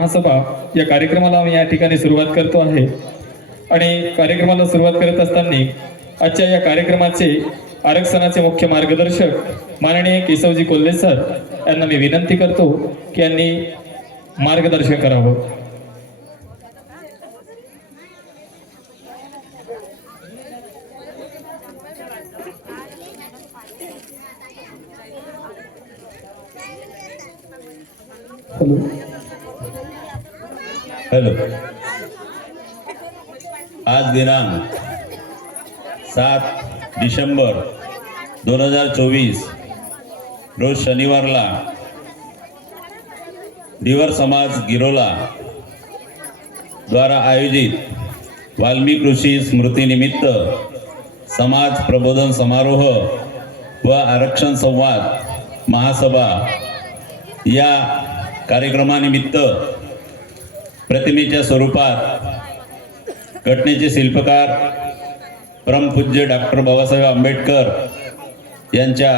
महासभा या कार्यक्रमाला आम्ही या ठिकाणी सुरुवात करतो आहे. आणि कार्यक्रमाला सुरुवात करत असताना आजच्या या कार्यक्रमाचे आरक्षणाचे मुख्य मार्गदर्शक माननीय केशवजी कोल्हे सर यांना मी विनंती करतो की यांनी मार्गदर्शन करावं. हॅलो. आज दिनांक सात डिसेंबर दोन हजार चोवीस रोज शनिवारला दिवर समाज गिरोला द्वारा आयोजित वाल्मिक ऋषी स्मृतीनिमित्त समाज प्रबोधन समारोह व आरक्षण संवाद महासभा या कार्यक्रमानिमित्त प्रतिमेच्या स्वरूपात घटनेचे शिल्पकार परमपूज्य डॉक्टर बाबासाहेब आंबेडकर यांच्या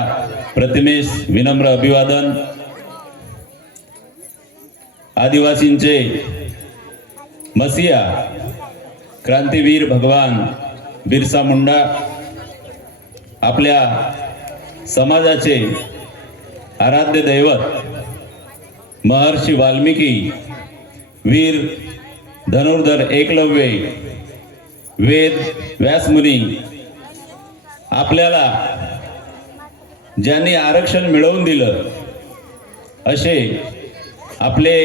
प्रतिमेस विनम्र अभिवादन. आदिवासींचे मसिया क्रांतीवीर भगवान बिरसा मुंडा आपल्या समाजाचे आराध्य दैवत महर्षी वाल्मिकी वीर धनुर्धर एकलव्य वेद व्यासमुनी आपल्याला ज्यांनी आरक्षण मिळवून दिलं असे आपले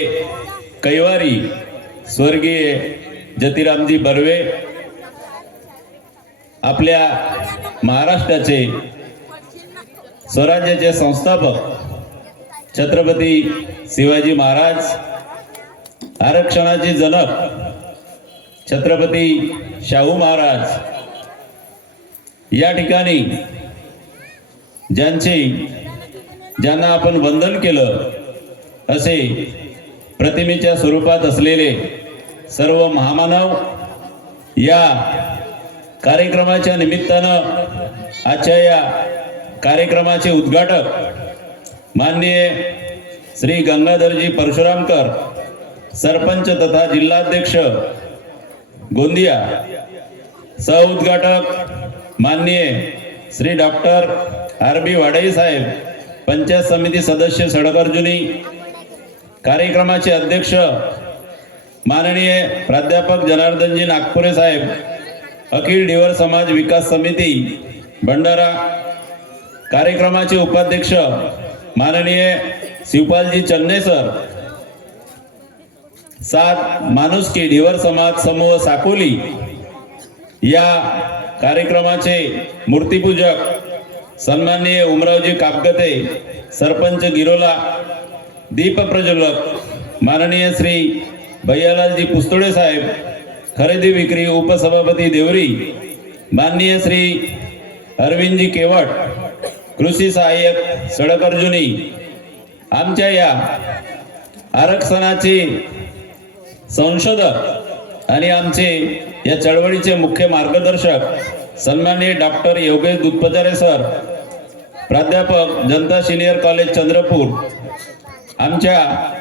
कैवारी स्वर्गीय जतिरामजी बर्वे आपल्या महाराष्ट्राचे स्वराज्याचे संस्थापक छत्रपती शिवाजी महाराज आरक्षणाची जनक छत्रपती शाहू महाराज. या ठिकाणी ज्यांचे ज्यांना आपण वंदन केलं असे प्रतिमेच्या स्वरूपात असलेले सर्व महामानव या कार्यक्रमाच्या निमित्तानं आजच्या या कार्यक्रमाचे उद्घाटक माननीय श्री गंगाधरजी परशुरामकर सरपंच तथा जिल्हाध्यक्ष गोंदिया सह उद्घाटक माननीय Shri doctor R B Wadai साहेब पंचायत समिती सदस्य सडकर्जुनी कार्यक्रमाचे अध्यक्ष माननीय प्राध्यापक जनार्दनजी नागपुरे साहेब अखिल डिवर समाज विकास समिती भंडारा कार्यक्रमाचे उपाध्यक्ष माननीय शिवपालजी चन्ने सर सात माणुसकी ढिवर समाज समूह साकोली. या कार्यक्रमाचे मूर्तीपूजक सन्माननीय उमरावजी कापगते सरपंच गिरोला दीप प्रज्वलक माननीय श्री भैयालालजी पुस्तोडे साहेब खरेदी विक्री उपसभापती देवरी माननीय श्री अरविंदजी केवट कृषी सहाय्यक सडक अर्जुनी आमच्या या आरक्षणाची संशोधक आणि आमचे या चळवळीचे मुख्य मार्गदर्शक सन्माननीय डॉक्टर योगेश दुधपचारे सर प्राध्यापक जनता सिनियर कॉलेज चंद्रपूर आमच्या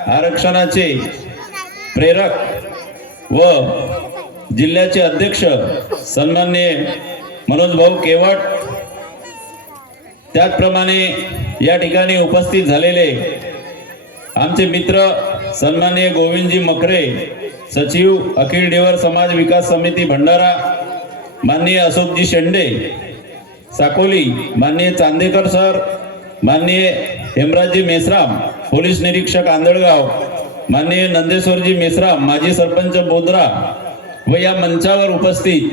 आरक्षणाचे प्रेरक व जिल्ह्याचे अध्यक्ष सन्माननीय मनोज भाऊ केवट त्याचप्रमाणे या ठिकाणी उपस्थित झालेले आमचे मित्र सन्माननीय गोविंदजी मकरे सचिव अखिल डेवर समाज विकास समिती भंडारा माननीय अशोकजी शेंडे साकोली माननीय चांदेकर सर माननीय हेमराजजी मेसराम पोलीस निरीक्षक आंधळगाव माननीय नंदेश्वरजी मेसराम माजी सरपंच बोद्रा व या मंचावर उपस्थित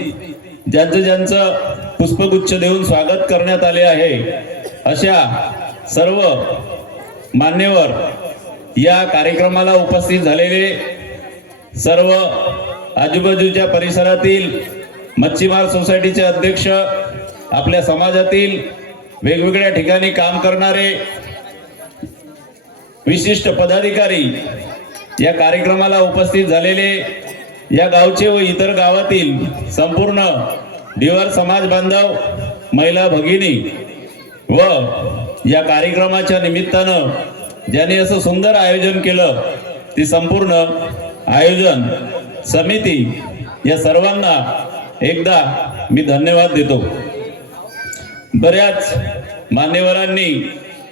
ज्यांचं ज्यांचं पुष्पगुच्छ देऊन स्वागत करण्यात आले आहे अशा सर्व मान्यवर या कार्यक्रमाला उपस्थित झालेले सर्व आजूबाजूच्या परिसरातील मच्छीमार सोसायटीचे अध्यक्ष आपल्या समाजातील वेगवेगळ्या ठिकाणी काम करणारे विशिष्ट पदाधिकारी या कार्यक्रमाला उपस्थित झालेले या गावचे व इतर गावातील संपूर्ण डिवर समाज बांधव महिला भगिनी व या कार्यक्रमाच्या निमित्तानं ज्यांनी असं सुंदर आयोजन केलं ती संपूर्ण आयोजन समिती या सर्वांना एकदा मी धन्यवाद देतो. बऱ्याच मान्यवरांनी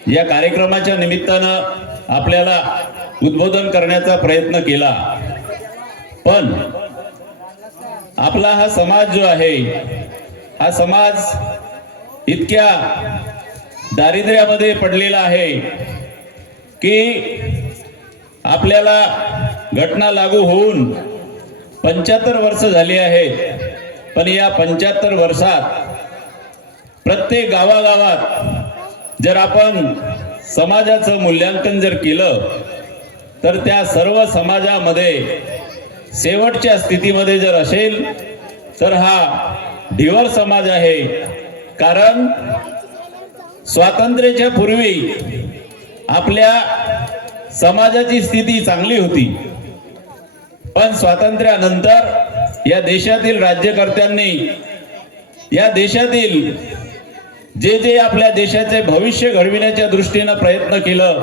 या कार्यक्रमाच्या निमित्तानं आपल्याला उद्बोधन करण्याचा प्रयत्न केला. पण आपला हा समाज जो आहे हा समाज इतक्या दारिद्र्यामध्ये पडलेला आहे की आपल्याला घटना लागू होऊन पंच्याहत्तर वर्ष झाली आहेत पण या पंच्याहत्तर वर्षात प्रत्येक गावागावात जर आपण समाजाचं मूल्यांकन जर केलं तर त्या सर्व समाजामध्ये शेवटच्या स्थितीमध्ये जर असेल तर हा ढिवर समाज आहे. कारण स्वातंत्र्याच्या पूर्वी आपल्या समाजाची स्थिती चांगली होती. पण स्वातंत्र्यानंतर या देशातील राज्यकर्त्यांनी या देशातील जे जे आपल्या देशाचे भविष्य घडविण्याच्या दृष्टीनं प्रयत्न केलं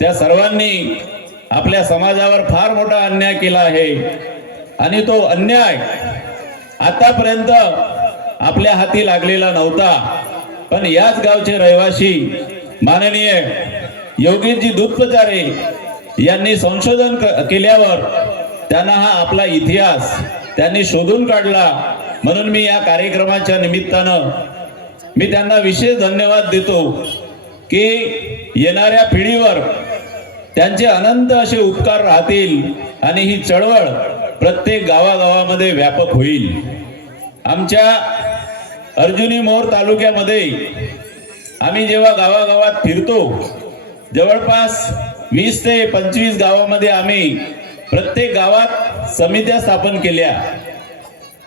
त्या सर्वांनी आपल्या समाजावर फार मोठा अन्याय केला आहे. आणि तो अन्याय आतापर्यंत आपल्या हाती लागलेला नव्हता. पण याच गावचे रहिवासी माननीय योगीजी दूधप्रचारे यांनी संशोधन क- केल्यावर त्यांना हा आपला इतिहास त्यांनी शोधून काढला. म्हणून मी या कार्यक्रमाच्या निमित्तानं मी त्यांना विशेष धन्यवाद देतो की येणाऱ्या पिढीवर त्यांचे अनंत असे उपकार राहतील आणि ही चळवळ प्रत्येक गावागावामध्ये व्यापक होईल. आमच्या अर्जुनी मोर तालुक्यामध्ये आम्ही जेव्हा गावागावात फिरतो जवळपास वीस ते पंचवीस गावामध्ये आम्ही प्रत्येक गावात समित्या स्थापन केल्या.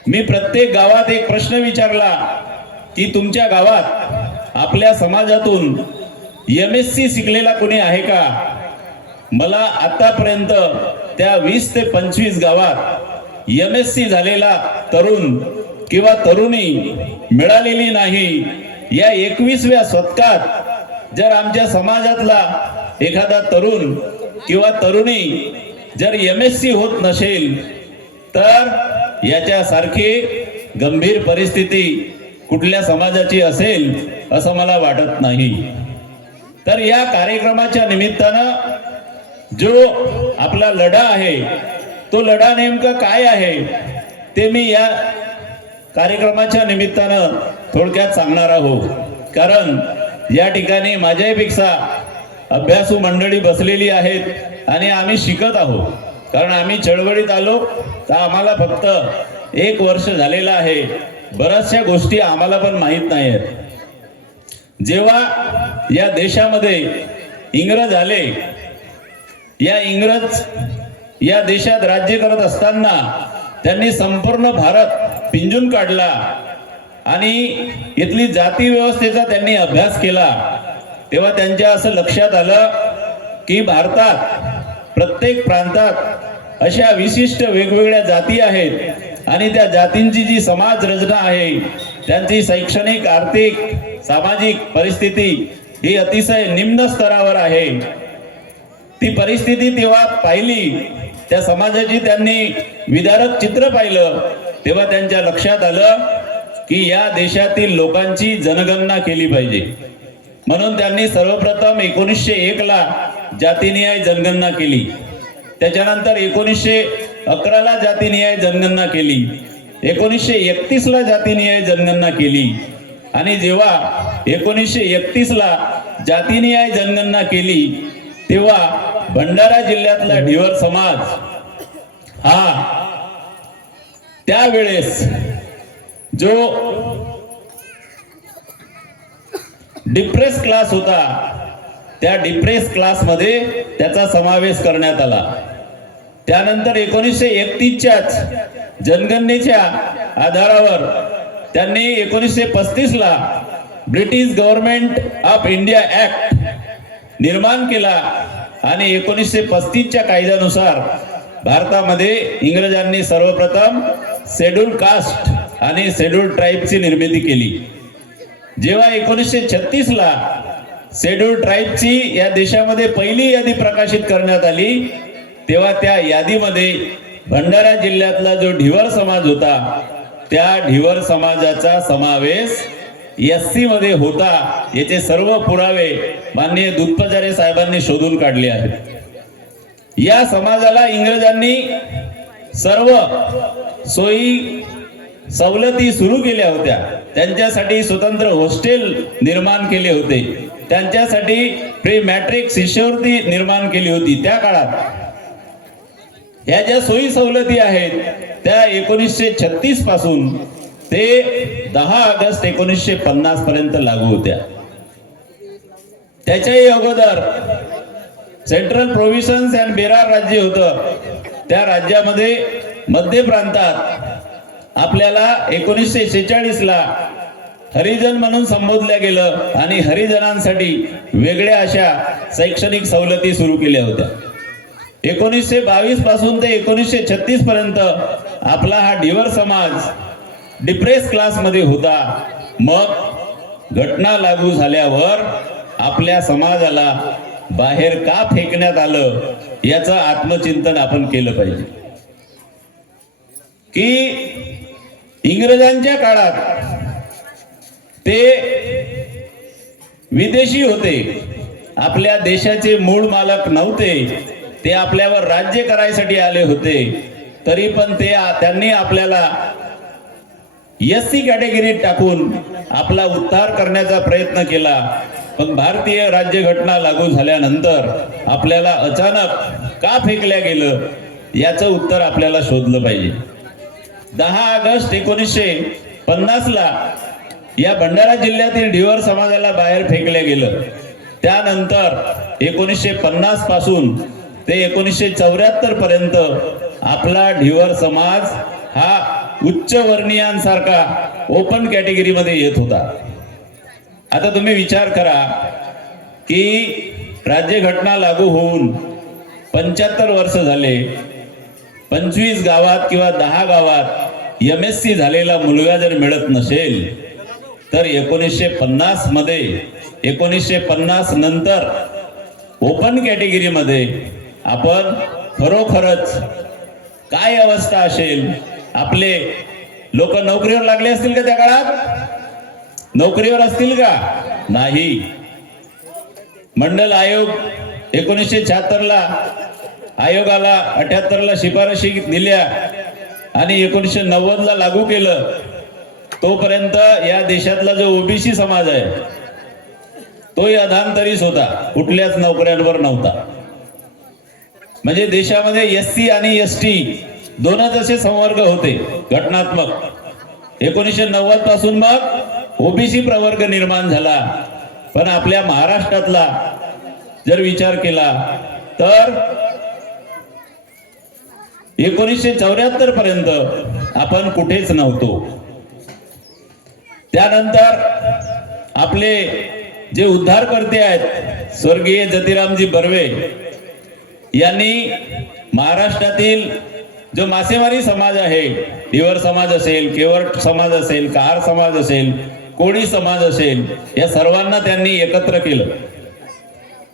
मी प्रत्येक गावात एक प्रश्न विचारला की तुमच्या गावात आपल्या समाजातून एम एस सी शिकलेला कोणी आहे का? मला आतापर्यंत त्या वीस ते पंचवीस गावात एम एस सी झालेला तरुण किंवा तरुणी मिळालेली नाही. या एकवीसव्या शतकात जर आमच्या समाजातला एखादा तरुण किंवा तरुणी जर एम एस सी होत नसेल तर याच्यासारखी गंभीर परिस्थिती कुठल्या समाजाची असेल असं मला वाटत नाही. तर या कार्यक्रमाच्या निमित्तानं जो आपला लढा आहे तो लढा नेमका काय आहे ते मी या कार्यक्रमाच्या निमित्तानं थोडक्यात सांगणार आहोत कारण या ठिकाणी माझ्यापेक्षा अभ्यासू मंडळी बसलेली आहेत आणि आम्ही शिकत आहोत. कारण आम्ही चळवळीत आलो तर आम्हाला फक्त एक वर्ष झालेलं आहे. बऱ्याचशा गोष्टी आम्हाला पण माहीत नाही आहेत जेव्हा या देशामध्ये इंग्रज आले या इंग्रज या देशात राज्य करत असताना त्यांनी संपूर्ण भारत पिंजून काढला. आणि इथली जाती व्यवस्थेचा त्यांनी अभ्यास केला तेव्हा त्यांच्या असं लक्षात आलं की भारतात प्रत्येक प्रांतात अशा विशिष्ट वेगवेगळ्या जाती आहेत. आणि त्या जातींची जी समाज रचना आहे त्यांची शैक्षणिक आर्थिक सामाजिक परिस्थिती ही अतिशय निम्न स्तरावर आहे. ती परिस्थिती तेव्हा पाहिली त्या समाजाची त्यांनी विदारक चित्र पाहिलं तेव्हा त्यांच्या लक्षात आलं की या देशातील लोकांची जनगणना केली पाहिजे. म्हणून त्यांनी सर्वप्रथम एकोणीसशे एक ला जातीनिहाय जनगणना केली. त्याच्यानंतर एकोणीसशे अकराला जातीनिहाय जनगणना केली. एकोणीसशे एकतीस ला जातीनिहाय जनगणना केली. आणि जेव्हा एकोणीसशे एकतीस ला जातीनिहाय जनगणना केली तेव्हा भंडारा जिल्ह्यातला ढिवर समाज हा त्यावेळेस जो डिप्रेस क्लास होता त्या डिप्रेस क्लासमध्ये त्याचा समावेश करण्यात आला. त्यानंतर एकोणीसशे एकतीसच्याच जनगणनेच्या आधारावर त्यांनी एकोणीसशे पस्तीस ला British government of India act निर्माण केला आणि एकोणीसशे पस्तीसच्या कायद्यानुसार भारतामध्ये इंग्रजांनी सर्वप्रथम शेड्यूल कास्ट आणि शेड्यूल ट्राईबची निर्मिती केली. जेव्हा एकोणीसशे छत्तीस ला शेड्यूल ट्राईबची या देशामध्ये पहिली यादी प्रकाशित करण्यात आली तेव्हा त्या यादीमध्ये भंडारा जिल्ह्यातला जो ढिवर समाज होता त्या ढिवर समाजाचा समावेश एस सी मध्ये होता. याचे सर्व पुरावे माननीय दुधपजारे साहेबांनी शोधून काढले आहेत. या समाजाला इंग्रजांनी सर्व सोयी सवलती सुरू केल्या होत्या. त्यांच्यासाठी स्वतंत्र हॉस्टेल निर्माण केले होते. त्यांच्यासाठी प्री मॅट्रिक शिष्यवृत्ती निर्माण केली होती. त्या काळात या ज्या सोयी सवलती आहेत त्या एकोणीसशे छत्तीसपासून ते दहा ऑगस्ट एकोणीसशे पन्नास पर्यंत लागू होत्या. त्याच्याही अगोदर सेंट्रल प्रोव्हिशन्स अँड बेरार राज्य होतं. त्या राज्यामध्ये मध्य प्रांतात आपल्याला एकोणीसशे शेचाळीस ला हरिजन म्हणून संबोधलं गेलं आणि हरिजनांसाठी वेगळ्या अशा शैक्षणिक सवलती सुरू केल्या होत्या. एकोणीसशे बावीसपासून ते एकोणीसशे छत्तीस पर्यंत आपला हा डिवर समाज डिप्रेस क्लासमध्ये होता. मग घटना लागू झाल्यावर आपल्या समाजाला बाहेर का फेकण्यात आलं याचं आत्मचिंतन आपण केलं पाहिजे. की इंग्रजांच्या काळात ते विदेशी होते. आपल्या देशाचे मूळ मालक नव्हते. ते आपल्यावर राज्य करायसाठी आले होते. तरी पण ते त्यांनी आपल्याला एस सी कॅटेगरीत टाकून आपला उद्धार करण्याचा प्रयत्न केला. पण भारतीय राज्यघटना लागू झाल्यानंतर आपल्याला अचानक का फेकल्या गेलं? याचं उत्तर आपल्याला शोधलं पाहिजे. दहा ऑगस्ट एकोणीसशे पन्नास ला या भंडारा जिल्ह्यातील ढिवर समाजाला बाहेर फेकलं गेलं. त्यानंतर एकोणीसशे पन्नासपासून ते एकोणीसशे चौऱ्याहत्तर पर्यंत आपला ढिवर समाज हा उच्च वर्णीयांसारखा ओपन कॅटेगरीमध्ये येत होता. आता तुम्ही विचार करा की राज्यघटना लागू होऊन पंच्याहत्तर वर्ष झाले. पंचवीस गावात किंवा दहा गावात एम एस सी झालेला मुलगा जर मिळत नसेल तर एकोणीसशे पन्नासमध्ये एकोणीसशे पन्नास नंतर ओपन कॅटेगरीमध्ये आपण खरोखरच काय अवस्था असेल? आपले लोक नोकरीवर लागले असतील का त्या काळात? नोकरीवर असतील का? नाही. मंडल आयोग एकोणीसशे शहात्तर ला आयोगाला अठ्याहत्तरला शिफारशी दिल्या आणि एकोणीसशे नव्वद ला लागू केलं तोपर्यंत या देशातला जो ओबीसी समाज आहे तोही अधांतरीच होता कुठल्याच नोकऱ्यांवर नव्हता. म्हणजे देशामध्ये एस सी आणि एस टी दोनच असे संवर्ग होते घटनात्मक. एकोणीसशे नव्वदपासून मग ओबीसी प्रवर्ग निर्माण झाला. पण आपल्या महाराष्ट्रातला जर विचार केला तर एकोणीसशे चौऱ्याहत्तर पर्यंत आपण कुठेच नव्हतो. त्यानंतर आपले जे उद्धारकर्ते आहेत स्वर्गीय जतीरामजी बर्वे यांनी महाराष्ट्रातील जो मासेमारी समाज आहे इवर समाज असेल केवट समाज असेल कार समाज असेल कोळी समाज असेल या सर्वांना त्यांनी एकत्र केलं.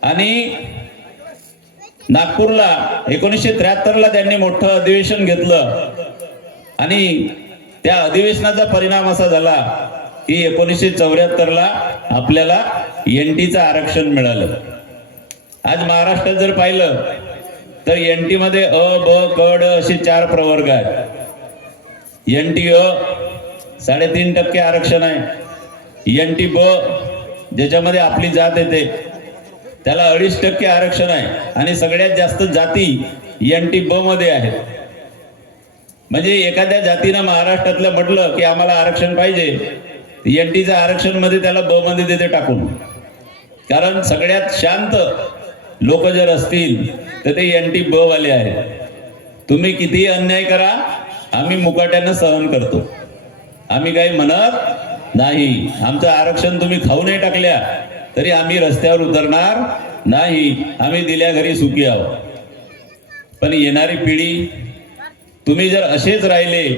आणि नागपूरला एकोणीसशे त्र्याहत्तरला त्यांनी मोठं अधिवेशन घेतलं. आणि त्या अधिवेशनाचा परिणाम असा झाला की एकोणीसशे चौऱ्याहत्तरला आपल्याला एन टीचं आरक्षण मिळालं. आज महाराष्ट्रात जर पाहिलं तर एन टी मध्ये अ ब क ड असे चार प्रवर्ग आहेत. एन टी अ साडेतीन टक्के आरक्षण आहे. एन टी ब ज्याच्यामध्ये आपली जात येते त्याला अडीच टक्के आरक्षण आहे. आणि सगळ्यात जास्त जाती एन टी ब मध्ये आहेत. म्हणजे एखाद्या जातीनं महाराष्ट्रातलं म्हटलं की आम्हाला आरक्षण पाहिजे एन टीचं आरक्षणमध्ये त्याला ब मध्ये देते टाकून. कारण सगळ्यात शांत लोक जर असतील तर ते एन टी ब वाले आहेत. तुम्ही कितीही अन्याय करा आम्ही मुकाट्यानं सहन करतो. आम्ही काही म्हणत नाही. आमचं आरक्षण तुम्ही खाऊ नाही टाकल्या तरी आम्ही रस्त्यावर उतरणार नाही. आम्ही दिल्या घरी सुखी आहोत. पण येणारी पिढी तुम्ही जर असेच राहिले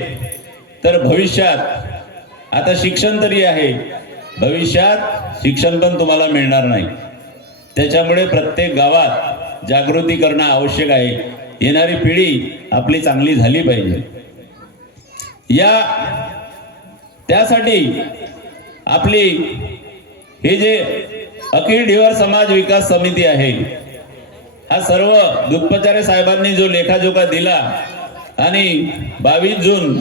तर भविष्यात आता शिक्षण तरी आहे भविष्यात शिक्षण पण तुम्हाला मिळणार नाही. त्याच्यामुळे प्रत्येक गावात जागृती करणं आवश्यक आहे. येणारी पिढी आपली चांगली झाली पाहिजे. या त्यासाठी आपली हे जे अखिल ढिवर समाज विकास समिती आहे. हा सर्व दुप्पचारे साहेबांनी जो लेखाजोखा दिला आणि बावीस जून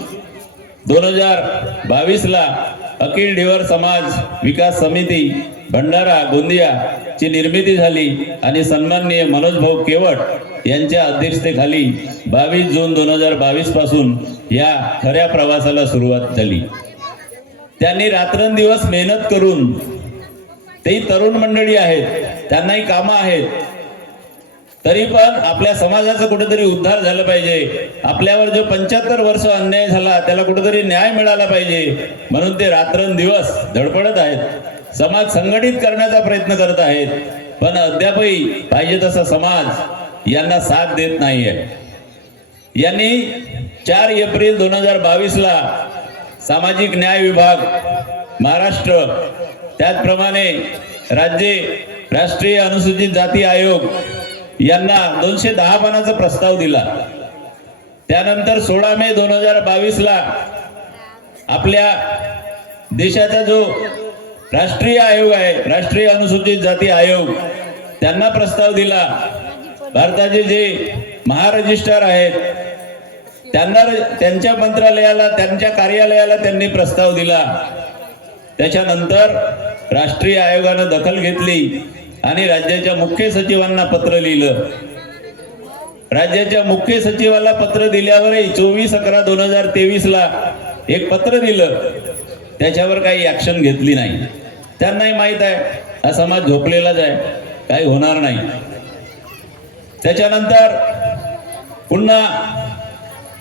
दोन हजार बावीसला अखिल ढिवर समाज विकास समिती भंडारा गोंदिया ची निर्मिती झाली आणि सन्माननीय मनोज भाऊ केवट यांच्या अध्यक्षतेखाली बावीस जून दोन हजार बावीसपासून या खऱ्या प्रवासाला सुरुवात झाली. त्यांनी रात्रंदिवस मेहनत करून तेही तरुण मंडळी आहेत त्यांनाही कामं आहेत. तरी पण आपल्या समाजाचा कुठेतरी उद्धार झाला पाहिजे. आपल्यावर जो पंच्याहत्तर वर्ष अन्याय झाला त्याला कुठेतरी न्याय मिळाला पाहिजे. म्हणून ते रात्रंदिवस धडपडत आहेत. समाज संघटित करण्याचा प्रयत्न करत आहेत. पण अद्यापही पाहिजे तसा समाज यांना साथ देत नाहीये. यांनी चार एप्रिल दोन हजार बावीसला सामाजिक न्याय विभाग महाराष्ट्र त्याचप्रमाणे राज्य राष्ट्रीय अनुसूचित जाती आयोग यांना दोनशे दहा पानाचा प्रस्ताव दिला. त्यानंतर सोळा मे दोन हजार बावीसला आपल्या देशाचा जो राष्ट्रीय आयोग आहे राष्ट्रीय अनुसूचित जाती आयोग त्यांना प्रस्ताव दिला. भारताचे जे महारजिस्टर आहेत त्यांना त्यांच्या मंत्रालयाला त्यांच्या कार्यालयाला त्यांनी प्रस्ताव दिला. त्याच्यानंतर राष्ट्रीय आयोगानं दखल घेतली आणि राज्याच्या मुख्य सचिवांना पत्र लिहिलं. राज्याच्या मुख्य सचिवाला पत्र दिल्यावरही चोवीस अकरा दोन हजार तेवीस ला एक पत्र दिलं. त्याच्यावर काही ऍक्शन घेतली नाही. त्यांनाही माहीत आहे हा समाज झोपलेलाच आहे काही होणार नाही. त्याच्यानंतर पुन्हा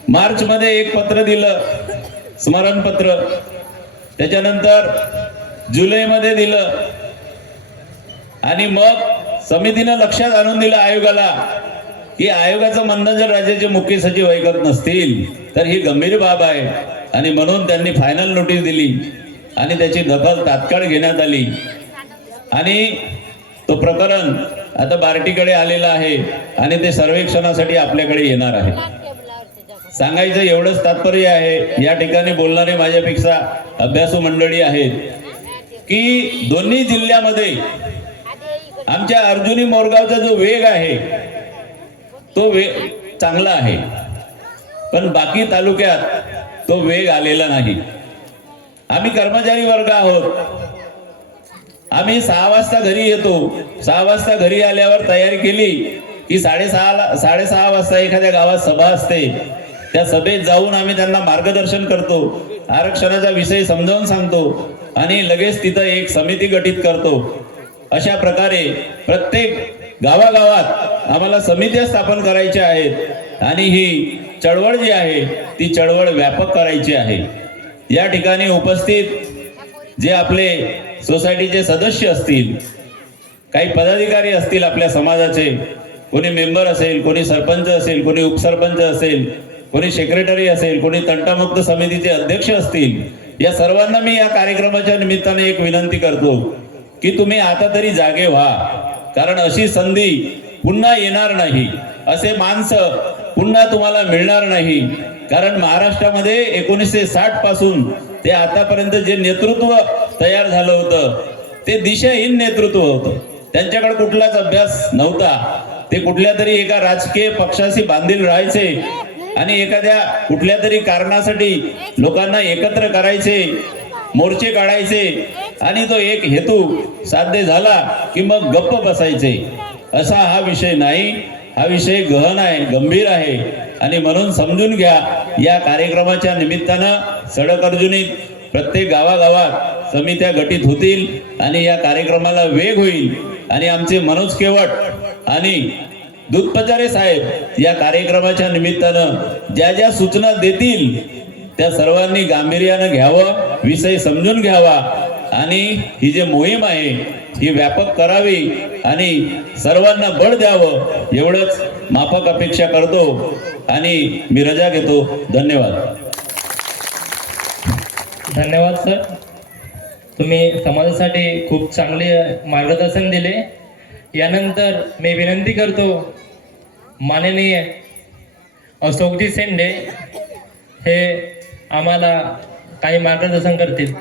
मार्च मध्ये एक पत्र दिलं स्मरणपत्र. त्याच्यानंतर जुलैमध्ये दिलं. आणि मग समितीनं लक्षात आणून दिलं आयोगाला की आयोगाचं म्हणणं जर राज्याचे मुख्य सचिव ऐकत नसतील तर ही गंभीर बाब आहे. आणि म्हणून त्यांनी फायनल नोटीस दिली. आणि त्याची दखल तात्काळ घेण्यात आली. आणि तो प्रकरण आता बार्टीकडे आलेला आहे. आणि ते सर्वेक्षणासाठी आपल्याकडे येणार आहे. सांगायचं एवढंच तात्पर्य आहे या ठिकाणी बोलणारे माझ्यापेक्षा अभ्यासू मंडळी आहेत की दोन्ही जिल्ह्यामध्ये आमच्या अर्जुनी मोरगावचा जो वेग आहे तो वेग चांगला आहे. पण बाकी तालुक्यात तो वेग आलेला नाही. आम्ही कर्मचारी वर्ग आहोत. आम्ही सहा वाजता घरी येतो. सहा वाजता घरी आल्यावर तयारी केली की साडेसहाला साडेसहा वाजता एखाद्या गावात सभा असते. त्या सभेत जाऊन आम्ही त्यांना मार्गदर्शन करतो. आरक्षणाचा विषय समजावून सांगतो आणि लगेच तिथं एक समिती गठीत करतो. अशा प्रकारे प्रत्येक गावागावात आम्हाला समित्या स्थापन करायच्या आहेत आणि ही चळवळ जी आहे ती चळवळ व्यापक करायची आहे. या ठिकाणी उपस्थित जे आपले सोसायटीचे सदस्य असतील काही पदाधिकारी असतील आपल्या समाजाचे कोणी मेंबर असेल कोणी सरपंच असेल कोणी उपसरपंच असेल कोणी सेक्रेटरी असेल कोणी तंटामुक्त समितीचे अध्यक्ष असतील या सर्वांना मी या कार्यक्रमाच्या निमित्ताने एक विनंती करतो की तुम्ही आता तरी जागे व्हा. कारण अशी संधी पुन्हा येणार नाही. असे माणसं पुन्हा तुम्हाला मिळणार नाही. कारण महाराष्ट्रामध्ये एकोणीसशे साठपासून ते आतापर्यंत जे नेतृत्व तयार झालं होतं ते दिशाहीन नेतृत्व होतं. त्यांच्याकडे कुठलाच अभ्यास नव्हता. ते कुठल्या तरी एका राजकीय पक्षाशी बांधील राहायचे. आणि एखाद्या कुठल्या तरी कारणासाठी लोकांना एकत्र करायचे मोर्चे काढायचे आणि तो एक हेतू साध्य झाला की मग गप्प बसायचे. असा हा विषय नाही. हा विषय गहन आहे गंभीर आहे. आणि म्हणून समजून घ्या या कार्यक्रमाच्या निमित्तानं सडक अर्जुनीत प्रत्येक गावागावात समित्या गठीत होतील आणि या कार्यक्रमाला वेग होईल. आणि आमचे मनोज केवट आणि दुधपचारे साहेब या कार्यक्रमाच्या निमित्तानं ज्या ज्या सूचना देतील त्या सर्वांनी गांभीर्यानं घ्यावं विषय समजून घ्यावा. आणि ही जी मोहीम आहे ही व्यापक करावी आणि सर्वांना बळ द्यावं एवढंच माफक अपेक्षा करतो आणि मी रजा घेतो. धन्यवाद. धन्यवाद सर. तुम्ही समाजासाठी खूप चांगले मार्गदर्शन दिले. यानंतर मी विनंती करतो माननीय अशोकजी शेंडे हे आम्हाला काही मार्गदर्शन करतील.